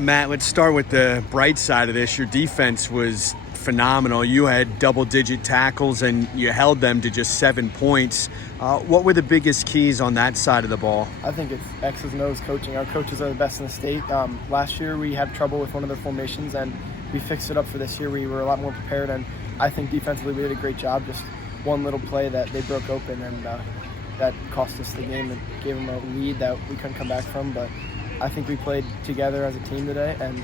Matt, let's start with the bright side of this. Your defense was phenomenal. You had double-digit tackles, and you held them to just 7 points. What were the biggest keys on that side of the ball? I think it's X's and O's coaching. Our coaches are the best in the state. Last year we had trouble with one of their formations, and we fixed it up for this year. We were a lot more prepared, and I think defensively we did a great job. Just one little play that they broke open, and that cost us the game and gave them a lead that we couldn't come back from. But I think we played together as a team today and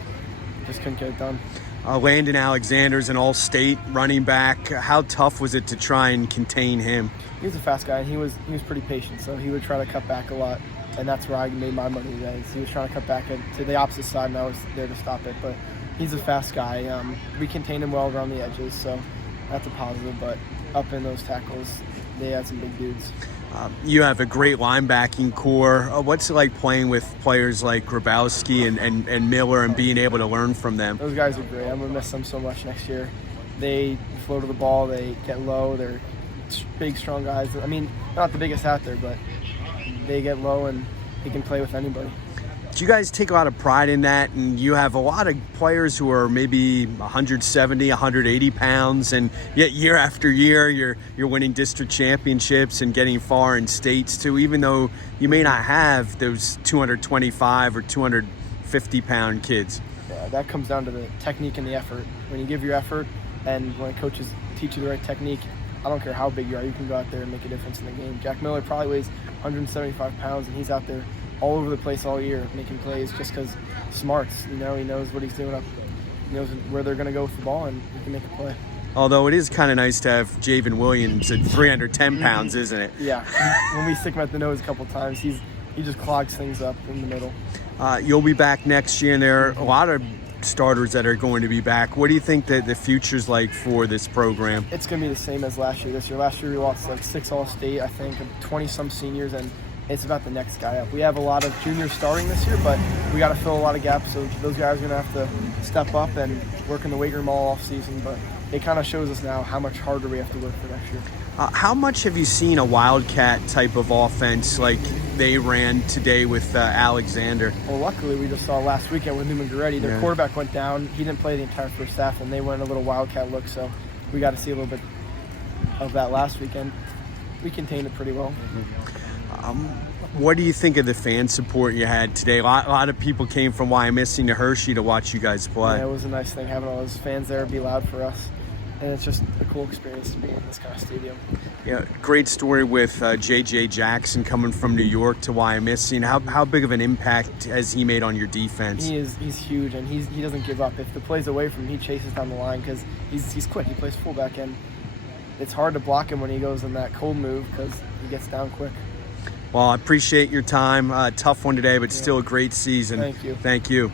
just couldn't get it done. Landon Alexander's an all-state running back. How tough was it to try and contain him? He was a fast guy, and he was pretty patient, so he would try to cut back a lot, and that's where I made my money today. So he was trying to cut back to the opposite side, and I was there to stop it. But he's a fast guy. We contained him well around the edges, so that's a positive. But up in those tackles, they had some big dudes. You have a great linebacking core. What's it like playing with players like Grabowski and Miller and being able to learn from them? Those guys are great. I'm going to miss them so much next year. They flow to the ball. They get low. They're big, strong guys. I mean, not the biggest out there, but they get low and they can play with anybody. Do you guys take a lot of pride in that? And you have a lot of players who are maybe 170, 180 pounds, and yet year after year you're winning district championships and getting far in states too, even though you may not have those 225 or 250 pound kids. Yeah, that comes down to the technique and the effort. When you give your effort and when coaches teach you the right technique, I don't care how big you are, you can go out there and make a difference in the game. Jack Miller probably weighs 175 pounds, and he's out there all over the place all year making plays just because smarts. He knows what he's doing he knows where they're going to go with the ball, and he can make a play. Although it is kind of nice to have Javen Williams at 310 pounds, isn't it? Yeah. When we stick him at the nose a couple times, he just clogs things up in the middle. You'll be back next year, and there are a lot of starters that are going to be back. What do you think that the future's like for this program? It's going to be the same as last year. Last year we lost like 6 All-State, I think, and 20-some seniors, and it's about the next guy up. We have a lot of juniors starting this year, but we got to fill a lot of gaps, so those guys are going to have to step up and work in the weight room all off season. But it kind of shows us now how much harder we have to work for next year. How much have you seen a Wildcat type of offense like they ran today with Alexander? Well, luckily we just saw last weekend with Newman Goretti. Their quarterback went down. He didn't play the entire first half, and they went a little Wildcat look, so we got to see a little bit of that last weekend. We contained it pretty well. What do you think of the fan support you had today? A lot of people came from Wyomissing to Hershey to watch you guys play. Yeah, it was a nice thing having all those fans there be loud for us. And it's just a cool experience to be in this kind of stadium. Yeah, great story with J.J. Jackson coming from New York to Wyomissing. How big of an impact has he made on your defense? He's huge, and he doesn't give up. If the play's away from him, he chases down the line because he's quick. He plays fullback, and it's hard to block him when he goes in that cold move because he gets down quick. Well, I appreciate your time. Tough one today, but still a great season. Thank you. Thank you.